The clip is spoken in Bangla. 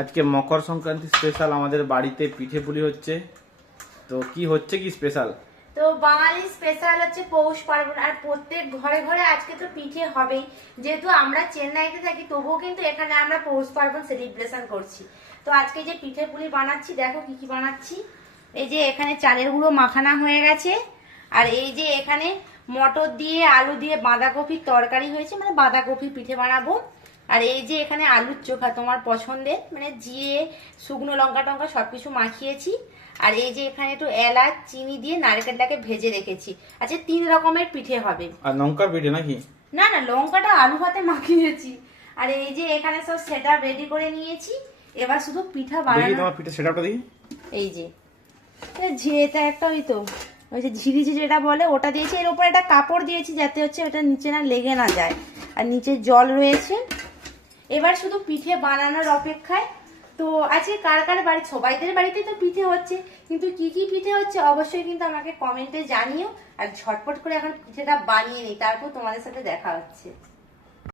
আজকে মকর সংক্রান্তি স্পেশাল আমাদের বাড়িতে পিঠে পুলি হচ্ছে। তো কি হচ্ছে কি স্পেশাল? তো বাঙালি স্পেশাল হচ্ছে পৌষ পার্বণ, আর প্রত্যেক ঘরে ঘরে আজকে তো পিঠে হবেই। যেহেতু আমরা চেন্নাইতে থাকি তবুও কিন্তু এখানে আমরা পৌষ পার্বণ সেলিব্রেশন করছি। তো আজকে যে পিঠে পুলি বানাচ্ছি, দেখো কি কি বানাচ্ছি। এই যে এখানে চালের গুঁড়ো মাখানা হয়ে গেছে, আর এই যে এখানে মটর দিয়ে আলু দিয়ে বাঁধাকপির তরকারি হয়েছে, মানে বাঁধাকপি পিঠে বানাবো। আর এই যে এখানে আলুর চোখা তোমার পছন্দের, মানে জিরে শুকনো লঙ্কা টঙ্কা সবকিছু মাখিয়েছি। আর এই যে এখানে একটু এলাচ চিনি দিয়ে নারকেলটাকে ভেজে রেখেছি। আচ্ছা 3 রকমের পিঠে হবে। আর লঙ্কার পিঠে নাকি? না না, লঙ্কাটা আলু ভাতে মাখিয়েছি। আর এই যে এখানে সব সেটআপ রেডি করে নিয়েছি, এবার শুধু পিঠা দেখি বানানো। তোমার পিঠে সেটাটা দেখি। এই যে এটা একটা ওই যে ঝিরিঝি যেটা বলে ওটা দিয়েছি, এর উপরে একটা কাপড় দিয়েছি যাতে হচ্ছে ওটা নিচে না লেগে না যায়। আর নিচে জল রয়েছে। এবার শুধু পিঠে বানানোর অপেক্ষায়। তো আজকে কার কার বাড়ি, সবাইদের বাড়িতে তো পিঠে হচ্ছে, কিন্তু কি কি পিঠে হচ্ছে অবশ্যই কিন্তু আমাকে কমেন্টে জানিও। আর ঝটপট করে এখন পিঠেটা বানিয়ে নিই, তারপর তোমাদের সাথে দেখা হচ্ছে।